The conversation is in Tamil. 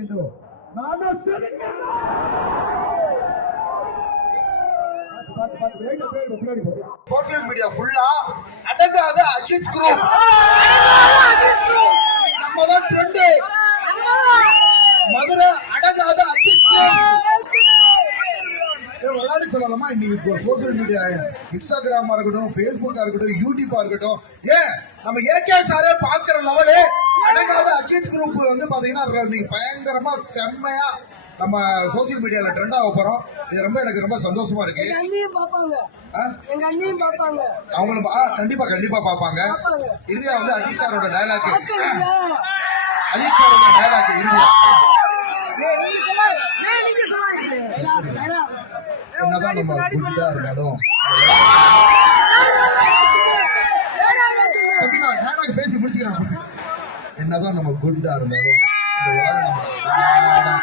சிரிக்கின்றோம். நானும் சிரிக்கின்றோம். சோசியல் மீடியா ஃபுல்லா அடங்காத அஜித் குரூப் நம்ம தான் ட்ரெண்ட். மதுரை அடங்காத அஜித் விளையாடி சொல்லலாமா? இன்னைக்கு சோசியல் மீடியா இன்ஸ்டாகிராமா இருக்கட்டும், பேஸ்புக்கா இருக்கட்டும், யூடியூபா இருக்கட்டும், ஏன் நம்ம ஏகே சாரே பாக்குற லெவலு அடங்காத அஜித் குரூப் வந்து பாத்தீங்கன்னா பயங்கரமா செம்மையா நம்ம சோசியல் மீடியால ட்ரெண்ட் ஆக போறோம். இது எனக்கு ரொம்ப சந்தோஷமா இருக்கு. அவங்களும் கண்டிப்பா பாப்பாங்க. இறுதியா வந்து அஜித் சாரோட டயலாக் இறுதியா என்னதான் நம்ம குட்டா இருந்தாலும் டயலாக் பேசி முடிச்சுக்கிறான். என்னதான் நம்ம குட்டா இருந்தாலும் இந்த உலகம் நம்ம